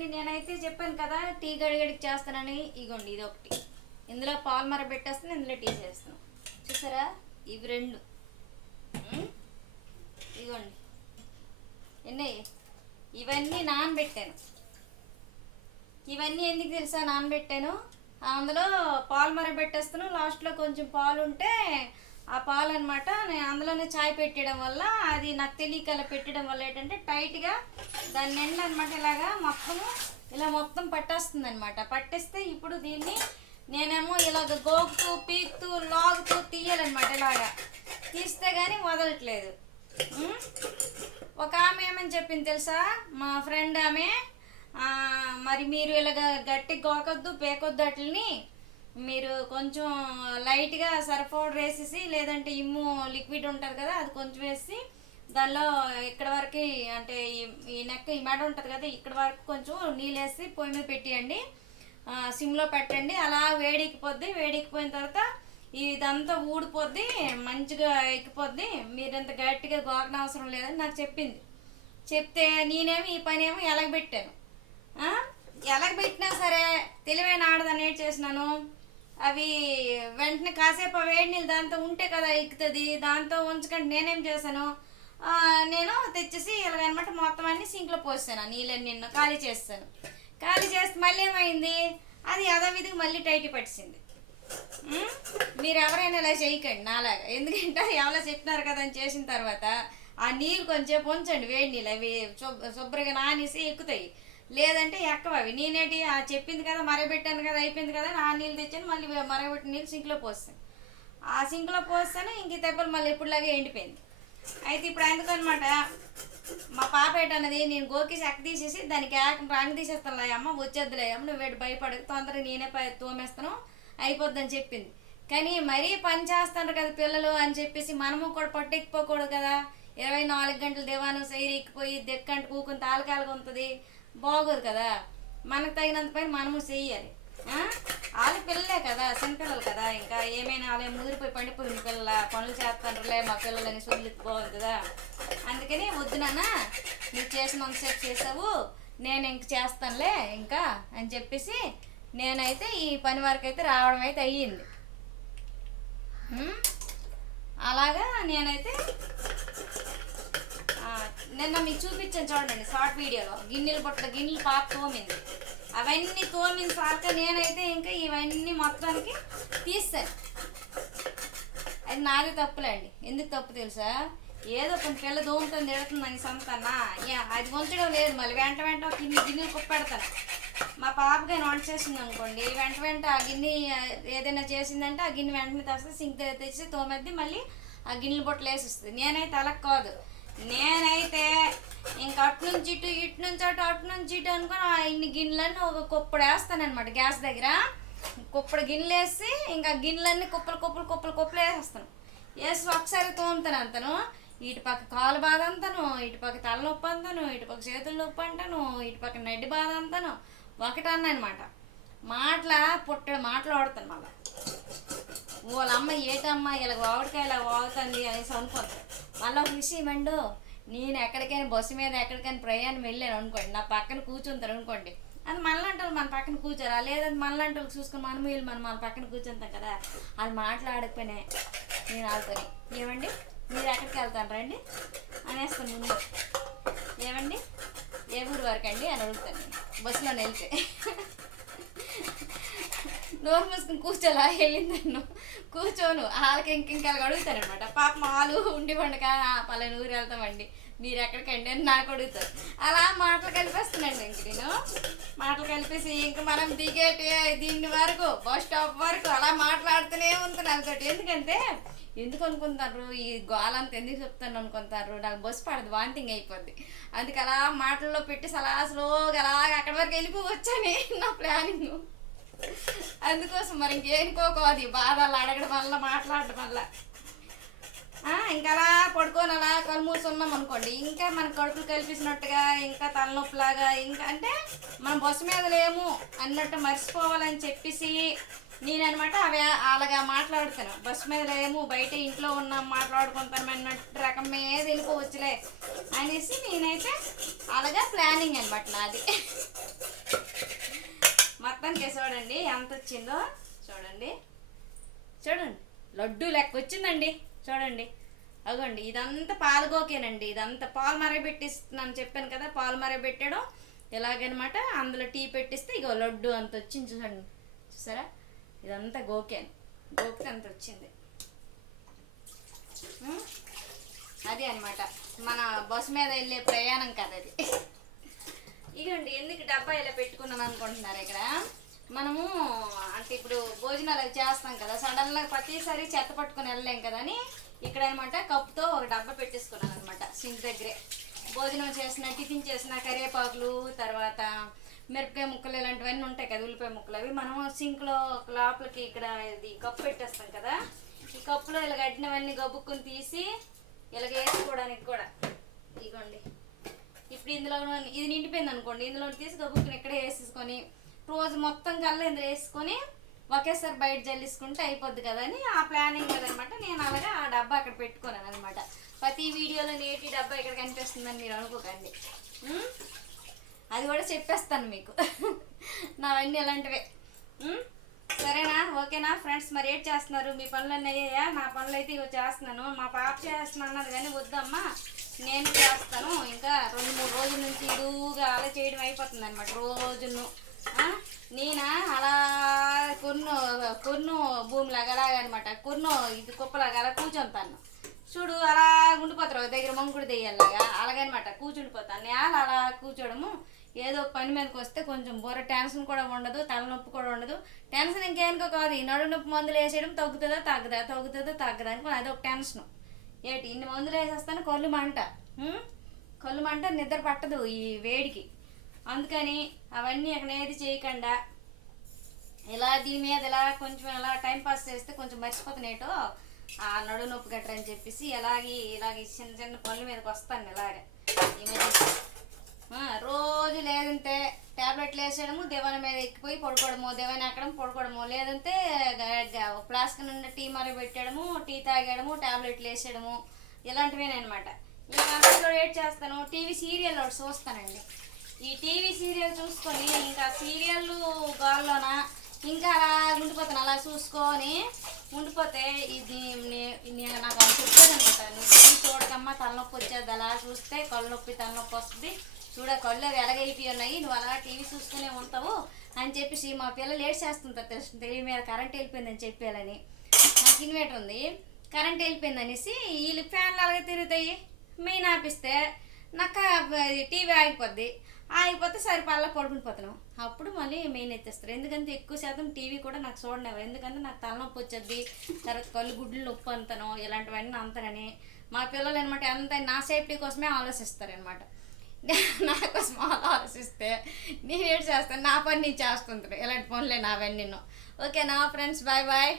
చూడండి, నేనైతే చెప్పాను కదా టీ గడిగడికి చేస్తానని. ఇగోండి ఇది ఒకటి, ఇందులో పాలు మరబెట్టేస్తాను, ఇందులో టీ చేస్తాను. చూసారా ఇవి రెండు. ఇగోండి ఎన్ని ఇవన్నీ నానబెట్టాను. ఇవన్నీ ఎందుకు తెలుసా నానబెట్టాను? అందులో పాలు మరబెట్టేస్తాను. లాస్ట్లో కొంచెం పాలు ఉంటే ఆ పాలు అనమాట నేను అందులోనే చాయ్ పెట్టడం వల్ల, అది నాకు తెలియక అలా పెట్టడం వల్ల ఏంటంటే టైట్గా దాని నిండా అనమాట ఇలాగా మొత్తం పట్టేస్తుంది అనమాట. పట్టేస్తే ఇప్పుడు దీన్ని నేనేమో ఇలాగ గోకుతూ పీకుతూ లాగుతూ తీయాలన్నమాట. ఇలాగా తీస్తే కానీ వదలట్లేదు. ఒక ఆమె ఏమని చెప్పింది తెలుసా, మా ఫ్రెండ్ ఆమె, మరి మీరు ఇలాగ గట్టి గోకొద్దు పేకొద్దు అట్లని, మీరు కొంచెం లైట్గా సర్ఫ్ పౌడర్ వేసేసి, లేదంటే ఇమ్ము లిక్విడ్ ఉంటుంది కదా అది కొంచెం వేసి దానిలో ఇక్కడ వరకు అంటే ఈ నెక్ ఈ మెడ ఉంటుంది కదా ఇక్కడ వరకు కొంచెం నీళ్ళు వేసి పొయ్యి మీద పెట్టియండి, సిమ్లో పెట్టండి. అలా వేడెక్కిపోద్ది. వేడెక్కిపోయిన తర్వాత ఇదంతా ఊడిపోద్ది, మంచిగా ఎక్కిపోద్ది. మీరంత గట్టిగా గోకనవసరం లేదని నాకు చెప్పింది. చెప్తే నేనేమో ఈ పని ఏమో ఎలగబెట్టాను. ఎలగబెట్టినా సరే తెలివైన ఆడదని ఏం చేసినాను, అవి వెంటనే కాసేపు వేడి నీళ్ళు దాంతో ఉంటే కదా ఎక్కుతుంది, దాంతో ఉంచకండి నేనేం చేశాను, నేను తెచ్చేసి ఇలాగనమాట మొత్తం అన్ని సింక్లో పోసాను. నీళ్ళని నిన్న ఖాళీ చేస్తాను. ఖాళీ చేస్తే మళ్ళీ ఏమైంది, అది యథావిధిగా మళ్ళీ టైట్ పట్టింది. మీరు ఎవరైనా ఇలా చేయకండి నాలాగా. ఎందుకంటే ఎవరో చెప్పినారు కదా అని చేసిన తర్వాత ఆ నీళ్ళు కొంచెం ఉంచండి, వేడి నీళ్ళు. అవి శుభ్రంగా నానేసి ఎక్కుతాయి, లేదంటే ఎక్కవ అవి. నేనేటి చెప్పింది కదా మరగబెట్టాను కదా అయిపోయింది కదా ఆ నీళ్ళు తెచ్చాను, మళ్ళీ మరగబెట్టిన నీళ్ళు సింక్లో పోస్తాను. ఆ సింక్లో పోస్తాను, ఇంక తెప్పలు మళ్ళీ ఎప్పుడులాగే ఎండిపోయింది. అయితే ఇప్పుడు ఎందుకనమాట మా పాప ఏంటన్నది, నేను గోకేసి ఎక్క తీసేసి దానికి రంగు తీసేస్తాను అమ్మ, వచ్చేద్దులే అమ్మ, నువ్వు వేడి భయపడకు, తొందరగా నేనే తోమేస్తాను అయిపోద్దని చెప్పింది. కానీ మరీ పని చేస్తాను కదా పిల్లలు అని చెప్పేసి మనము కూడా పట్టెక్కిపోకూడదు కదా. 24 గంటలు దివాను సైరు ఎక్కిపోయి దెక్కంటే కూకుని తాలకాలుగా ఉంటుంది, బాగోదు కదా. మనకు తగినంత పని మనము చెయ్యాలి. వాళ్ళ పిల్లలే కదా, చిన్నపిల్లలు కదా, ఇంకా ఏమైనా వాళ్ళే ముదిరిపోయి పండిపోయింది పిల్లల పనులు చేస్తాండ్రులే మా పిల్లలని సొల్లిపోవాలి కదా. అందుకని వద్దు నాన్న, నువ్వు చేసినంతసేపు చేసావు, నేను ఇంక చేస్తానులే ఇంకా అని చెప్పేసి నేనైతే ఈ పని వరకు అయితే రావడం అయితే అయ్యింది. అలాగా నేనైతే నిన్న మీకు చూపించాను చూడండి షార్ట్ వీడియోలో, గిన్నెలు పాప తోమింది. అవన్నీ తోమిన సాక నేనైతే ఇంకా ఇవన్నీ మొత్తానికి తీస్తాను. అది నాది తప్పులేండి. ఎందుకు తప్పు తెలుసా, ఏదో కొన్ని పిల్ల దోముతుంది ఎడుతుందని సంతన్నా అది ఉంచడం లేదు. మళ్ళీ వెంట గిన్నెలు కుప్పెడతాను. మా పాపకి వంట చేసింది అనుకోండి, వెంట ఆ గిన్నె ఏదైనా చేసిందంటే ఆ గిన్నె వెంటనే తెస్తే సింక్ తెచ్చి తోమెద్ది, మళ్ళీ ఆ గిన్నెల బొట్టలు వేసిస్తుంది. నేనైతే అలా కాదు, నేనైతే ఇంకా అటు నుంచి ఇటు అనుకుని ఇన్ని గిన్నెలన్నీ ఒక కుప్పడు వేస్తాను అనమాట. గ్యాస్ దగ్గర కుప్పడు గిన్నెలు వేసి ఇంకా గిన్నెలన్నీ కుప్పలు వేసేస్తాను. వేసి ఒకసారి తోముతాను అంతను. ఇటు పక్క కాలు బాధ అంతాను, ఇటు పక్క తలనొప్పి అంతాను, ఇటు పక్క చేతుల నొప్పి అంటాను, ఇటు పక్క నడ్డి బాధ అంతాను ఒకటన్నమాట. పుట్టడు మాటలు ఆడుతాను. మళ్ళీ వాళ్ళ అమ్మ ఏటమ్మా ఇలా వాడికాయ ఇలా వాగుతుంది అనేసి అనుకుంటారు. మళ్ళీ ఒక విషయం అండు, నేను ఎక్కడికైనా బస్సు మీద ఎక్కడికైనా ప్రయాణం వెళ్ళాను అనుకోండి, నా పక్కన కూర్చుంటారు అనుకోండి, అది మనలాంటి మన పక్కన కూర్చోరా, లేదంటే మనలాంటి వాళ్ళు చూసుకుని మనం మన పక్కన కూర్చుంటాం కదా. అది మాట్లాడకపోయినా నేను ఆడుకొని, ఏమండి మీరు ఎక్కడికి వెళ్తాను రండి అనేస్తాను ముందు. ఏమండి ఏ ఊరు వరకు అండి అని అడుగుతాను నేను బస్సులో వెళ్తే. నోరు మూసుకుని కూర్చోలా వెళ్ళిందన్ను కూర్చోను, వాళ్ళకి ఇంక అడుగుతాను అనమాట. పాప మాలు ఉండి వండక పలానా ఊరు వెళ్తామండి మీరు ఎక్కడికండి అని నాకు అడుగుతారు. అలా మాటలు కలిపేస్తున్నాండి. ఇంక నేను మాటలు కలిపేసి ఇంక మనం దిగేటి దీన్ని వరకు బస్ స్టాప్ వరకు అలా మాట్లాడుతూనే ఉంటాను వాళ్ళతోటి. ఎందుకు అనుకుంటారు ఈ గోలంతా ఎందుకు చెప్తాను అనుకుంటారు, నాకు బస్సు పడదు, వాంతింగ్ అయిపోద్ది. అందుకే అలా మాటల్లో పెట్టేసి అలా స్లోగా అలాగ అక్కడి వరకు వెళ్ళిపోవచ్చని నా ప్లానింగ్. అందుకోసం మరి ఇంకేనుకోకోది బాధలు అడగడం వల్ల మాట్లాడడం వల్ల ఇంకా అలా పడుకొని అలా కళ్ళు మూసుకున్నాం అనుకోండి, ఇంకా మన కడుపులు కల్పించినట్టుగా ఇంకా తలనొప్పిలాగా ఇంకా అంటే మనం బస్సు మీద లేము అన్నట్టు మర్చిపోవాలని చెప్పేసి నేననమాట అవి అలాగా మాట్లాడుతాను. బస్సు మీద లేము బయట ఇంట్లో ఉన్నాం మాట్లాడుకుంటాం అన్నట్టు రకం మీద వెళ్ళిపోవచ్చులే అనేసి నేనైతే అలాగా ప్లానింగ్ అనమాట నాది. మొత్తానికి చూడండి ఎంత వచ్చిందో. చూడండి చూడండి లడ్డు లెక్క వచ్చిందండి. చూడండి అగోండి, ఇదంతా పాలగోకేనండి. ఇదంతా పాలు మరగబెట్టిస్తున్నాను చెప్పాను కదా, పాలు మరగబెట్టడం ఇలాగనమాట. అందులో టీ పెట్టిస్తే ఇగో లడ్డు అంత వచ్చింది. చూడండి, చూసారా? ఇదంతా గోకే అంత వచ్చింది. అది అనమాట మన బస్సు మీద వెళ్ళే ప్రయాణం కదా అది. ఇగోండి, ఎందుకు డబ్బా ఇలా పెట్టుకున్నాను అనుకుంటున్నారు. ఇక్కడ మనము అంటే ఇప్పుడు భోజనాలు అవి చేస్తాం కదా, సడన్గా ప్రతిసారి చెత్త పట్టుకొని వెళ్ళలేం కదా అని ఇక్కడ అనమాట కప్పుతో ఒక డబ్బా పెట్టేసుకున్నాను అనమాట. సింక్ దగ్గరే భోజనం చేసిన, టిఫిన్ చేసిన కరివేపాకులు, తర్వాత మిరపకాయ ముక్కలు ఇలాంటివన్నీ ఉంటాయి కదా, ఉల్లిపాయ ముక్కలు, అవి మనం సింక్లో లోపలికి ఇక్కడ ఇది కప్పు పెట్టేస్తాం కదా. ఈ కప్పులో ఇలా గడ్డినవన్నీ గబుక్కుని తీసి ఇలాగ వేసుకోవడానికి కూడా. ఇదిగోండి, ఇప్పుడు ఇందులో ఇది నిండిపోయింది అనుకోండి, ఇందులో తీసి గబుక్కుని ఇక్కడే వేసేసుకొని రోజు మొత్తం కల్లా ఇందులో వేసుకొని ఒకేసారి బయట జల్లిసుకుంటే అయిపోద్ది కదా అని ఆ ప్లానింగ్ కదనమాట. నేను అలాగా ఆ డబ్బా అక్కడ పెట్టుకున్నాను అనమాట. ప్రతి వీడియోలో నేటి డబ్బా ఇక్కడ కనిపిస్తుందని మీరు అనుకోకండి, అది కూడా చెప్పేస్తాను మీకు. నావన్నీ అలాంటివే. సరేనా? ఓకేనా ఫ్రెండ్స్? మరి ఏం చేస్తున్నారు? మీ పనులన్నీ అయ్యాయా? నా పనులు అయితే ఇవి చేస్తున్నాను. మా పాప చేస్తున్నాను అన్నది కానీ వద్దమ్మా నేను చేస్తాను. ఇంకా 2-3 రోజుల నుంచి ఇదుగా అలా చేయడం అయిపోతుంది అనమాట రోజును. నేనా అలా కొన్ను భూమిలాగా అలాగనమాట, కొన్ను ఇది కుప్పలాగా అలా కూర్చొంతాను. చూడు అలా ఉండిపోతారు దగ్గర మంగుడు దెయ్యాలాగా, అలాగనమాట కూర్చుండిపోతాను. నేను అలా కూర్చోవడము, ఏదో పని మీదకి వస్తే కొంచెం బుర్ర టెన్షన్ కూడా ఉండదు, తలనొప్పి కూడా ఉండదు. టెన్షన్ ఇంకేనుకో కాదు, ఈ నడు నొప్పి మందులు వేసేయడం తగ్గుతుందా తగ్గదా అనుకో, అదొక టెన్షన్. ఏంటి ఇన్ని మందులు వేసేస్తాను, కళ్ళు మంట, నిద్ర పట్టదు ఈ వేడికి. అందుకని అవన్నీ అక్కడ ఏది చేయకుండా ఇలా దీని మీద ఇలా కొంచెం ఇలా టైంపాస్ చేస్తే కొంచెం మర్చిపోతున్నాయటో ఆ నడు నొప్పి గట్రా అని చెప్పేసి ఇలాగే చిన్న చిన్న పనుల మీదకి వస్తాను. ఇలాగే ఈ మధ్య రోజు లేదంటే ట్యాబ్లెట్లు వేసేయడము, దివాన మీద ఎక్కిపోయి పడుకోవడము, దివాన ఎక్కడం పడుకోవడము, లేదంటే ఫ్లాస్క్ నుండి టీ పెట్టడము, టీ తాగడము, ట్యాబ్లెట్లు వేసేయడము, ఇలాంటివేనమాట. ఇంకా అందులో ఏడ్ చేస్తాను, టీవీ సీరియల్ ఒకటి చూస్తానండి. ఈ టీవీ సీరియల్ చూసుకొని ఇంకా సీరియల్ గాల్లోన ఇంకా అలా ఉండిపోతాను. అలా చూసుకొని ఉండిపోతే ఇది నాకు అలా చెప్పాను అనమాట, నువ్వు టీవీ చూడకమ్మా తలనొప్పి వచ్చేది, అలా చూస్తే కళ్ళు నొప్పి తలనొప్పి వస్తుంది, చూడ కళ్ళు అవి ఎలాగైపోయి ఉన్నాయి, నువ్వు అలా టీవీ చూసుకునే ఉంటావు అని చెప్పేసి మా పిల్లలు లేట్ చేస్తుంటారు. టీవీ మీద కరెంట్ వెళ్ళిపోయిందని చెప్పాలని, నాకు ఇన్వర్టర్ ఉంది, కరెంట్ వెళ్ళిపోయింది అనేసి వీళ్ళు ఫ్యాన్లు అలాగే తిరుగుతాయి, మెయిన్ ఆపిస్తే నాకు టీవీ ఆగిపోతే సరిపల్లా పడుకుని పోతున్నాం. అప్పుడు మళ్ళీ మెయిన్ ఎత్తేస్తారు. ఎందుకంటే ఎక్కువ శాతం టీవీ కూడా నాకు చూడనివ్వరు, ఎందుకంటే నాకు తలనొప్పి వచ్చేది, తర్వాత కళ్ళు గుడ్లు నొప్పి అంతను, ఇలాంటివన్నీ అంతనని. మా పిల్లలు అనమాట అంత నా సేఫ్టీ కోసమే ఆలోచిస్తారనమాట. నా కోసం ఆలోచిస్తే నేను ఏడు చేస్తాను, నా పని నేను చేసుకుంటాను. ఇలాంటి పనులే నావన్నీ. ఓకే నా ఫ్రెండ్స్, బాయ్ బాయ్.